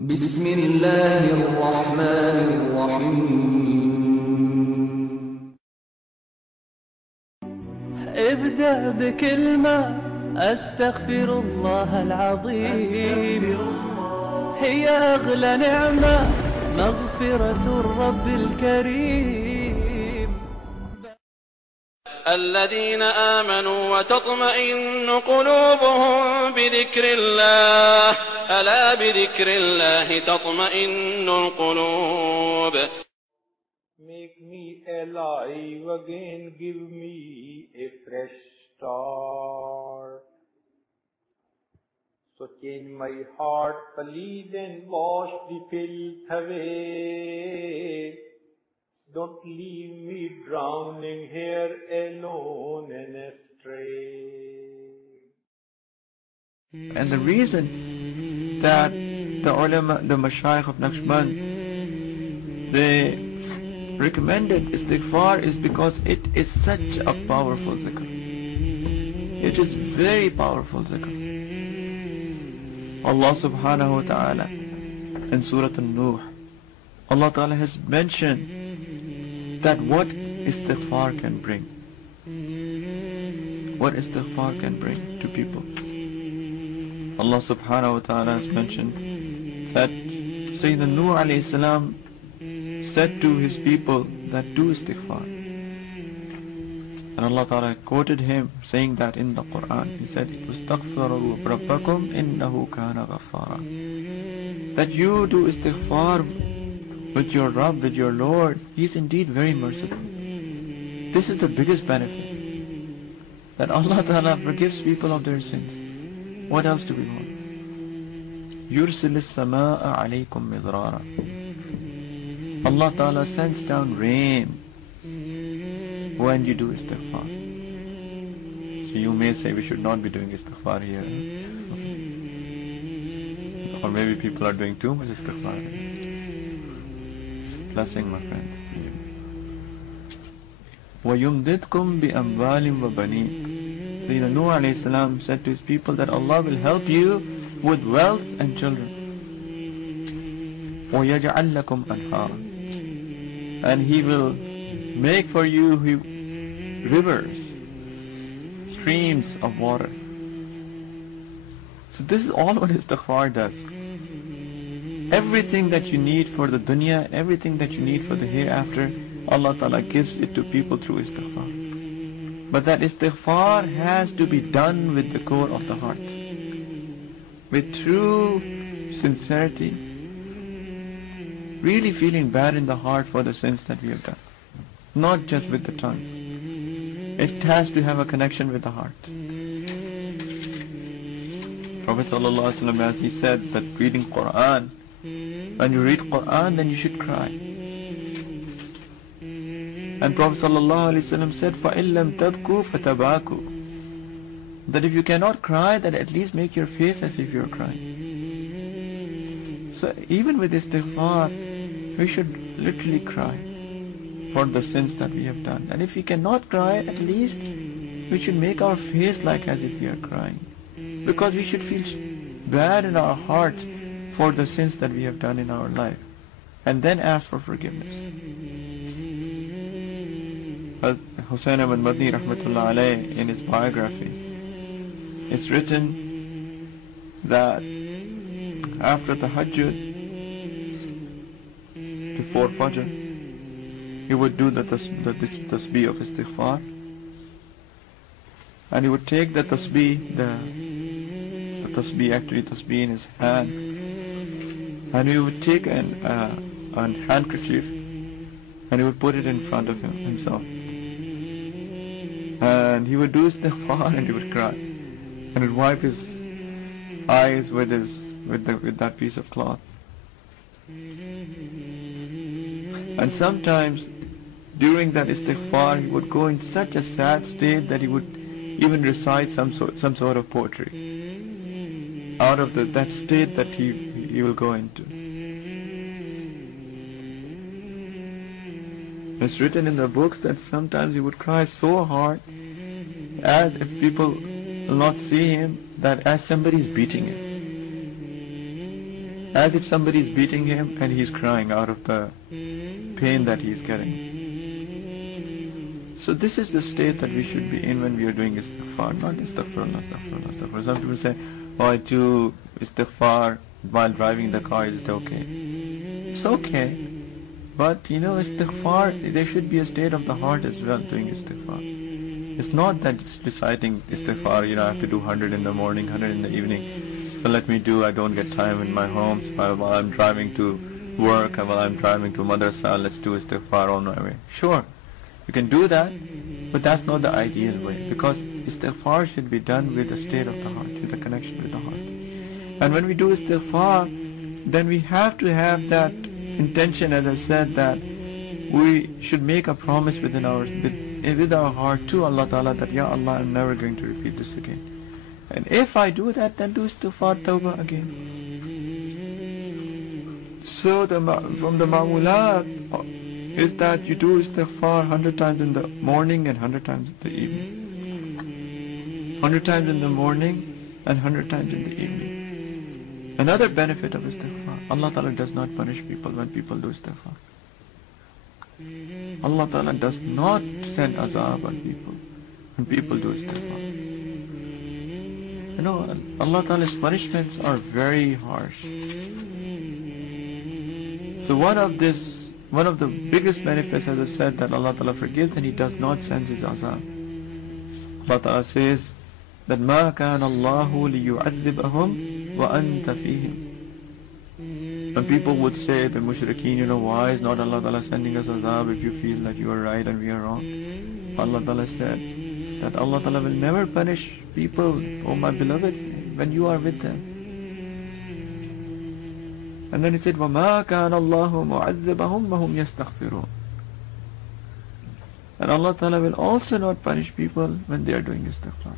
بسم الله الرحمن الرحيم. ابدأ بكلمة أستغفر الله العظيم، هي أغلى نعمة مغفرة الرب الكريم. الذين آمنوا وتطمئن قلوبهم بذكر الله، ألا بذكر الله تطمئن القلوب. Make me alive again, give me a fresh start. So change my heart, please, and wash the filth away. Don't leave me drowning here alone and astray. And the reason that the ulama, the Shaykh of Naqshband, they recommended Istighfar is because it is such a powerful zikr. It is very powerful zikr. Allah subhanahu wa ta'ala in Surah An-Nuh, Allah ta'ala has mentioned that what Istighfar can bring. What Istighfar can bring to people. Allah subhanahu wa ta'ala has mentioned that Sayyidina Nuh alayhi salam said to his people that do Istighfar. And Allah ta'ala quoted him saying that in the Quran. He said, "Istaghfiru rabbakum innahu kana ghaffara." That you do Istighfar with your Rabb, with your Lord. He is indeed very merciful. This is the biggest benefit, that Allah ta'ala forgives people of their sins. What else do we want? Yursilis samaa'a alaykum midrara. Allah ta'ala sends down rain when you do Istighfar. So you may say we should not be doing Istighfar here. Or maybe people are doing too much Istighfar. It's a blessing, my friends. وَيُمْدِدْكُمْ بِأَمْوَالٍ وَبَنِينَ. Sayyidina Nuh alayhi salam said to his people that Allah will help you with wealth and children. وَيَجْعَلْ لَكُمْ أَنْهَارًا. And He will make for you rivers, streams of water. So this is all what Istighfar does. Everything that you need for the dunya, everything that you need for the hereafter, Allah Ta'ala gives it to people through Istighfar. But that Istighfar has to be done with the core of the heart, with true sincerity, really feeling bad in the heart for the sins that we have done, not just with the tongue. It has to have a connection with the heart. Prophet ﷺ, as he said, that reading Quran, when you read Quran, then you should cry. And Prophet ﷺ said, فَإِن لَمْ تَبْكُوا فَتَبَاكُوا. That if you cannot cry, then at least make your face as if you're crying. So even with Istighfar, we should literally cry for the sins that we have done. And if we cannot cry, at least we should make our face like as if we are crying. Because we should feel bad in our hearts for the sins that we have done in our life. And then ask for forgiveness. Hussain ibn Madni rahmatullah alayh, in his biography, it's written that after the Tahajjud, before Fajr, he would do the tasbih of Istighfar, and he would take the tasbih, the tasbih in his hand, and he would take an handkerchief and he would put it in front of himself, and he would do Istighfar and he would cry, and would wipe his eyes with that piece of cloth. And sometimes during that Istighfar he would go in such a sad state that he would even recite some sort of poetry out of that state that he will go into. It's written in the books that sometimes he would cry so hard as if people will not see him, that as somebody is beating him. as if somebody is beating him and he's crying out of the pain that he's getting. So this is the state that we should be in when we are doing istighfar, not astaghfirullah, astaghfirullah, astaghfirullah. Some people say, oh, I do istighfar while driving the car, is it okay? It's okay. But istighfar, there should be a state of the heart as well doing istighfar. It's not that just reciting istighfar, I have to do 100 in the morning, 100 in the evening. So let me do, I don't get time in my home, so while I'm driving to work, while I'm driving to madrasa, let's do istighfar on my way. Sure, you can do that, but that's not the ideal way, because istighfar should be done with the state of the heart, with the connection with the heart. And when we do istighfar, then we have to have that intention, as I said, that we should make a promise with our heart to Allah Ta'ala that, Ya Allah, I'm never going to repeat this again. And if I do that, then do istighfar tawbah again. So from the ma'mulat is that you do istighfar 100 times in the morning and 100 times in the evening. 100 times in the morning and 100 times in the evening. Another benefit of istighfar, Allah Ta'ala does not punish people when people do istighfar. Allah Ta'ala does not send azab on people when people do istighfar. Allah Ta'ala's punishments are very harsh. So one of the biggest benefits, as I said, that Allah Ta'ala forgives and He does not send His azab. Allah Ta'ala says that مَا كَانَ اللَّهُ لِيُعَذِّبَهُمْ وَأَنْتَ فِيهِمْ. When people would say, the mushrikeen, why is not Allah Ta'ala sending us azab if you feel that you are right and we are wrong? Allah Ta'ala said that Allah Ta'ala will never punish people, oh my beloved, when you are with them. And then He said, وَمَا كَانَ اللَّهُ مُعَذِّبَهُمْ وَهُمْ يَسْتَغْفِرُونَ. And Allah Ta'ala will also not punish people when they are doing istighfar.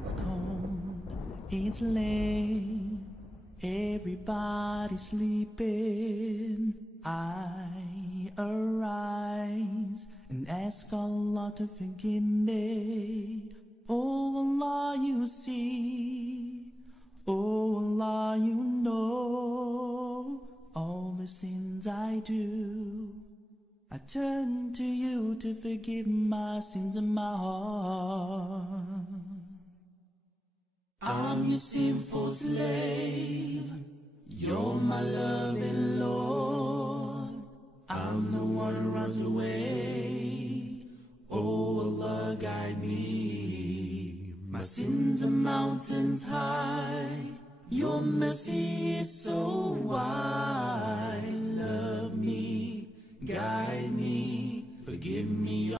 It's cold, it's late, everybody sleeping. I arise and ask Allah to forgive me. Oh Allah, you see, oh Allah, you know all the sins I do. I turn to you to forgive my sins in my heart. I'm your sinful slave, you're my loving Lord. I'm the one who runs away, oh Allah, guide me. My sins are mountains high, your mercy is so wide. Love me, guide me, forgive me.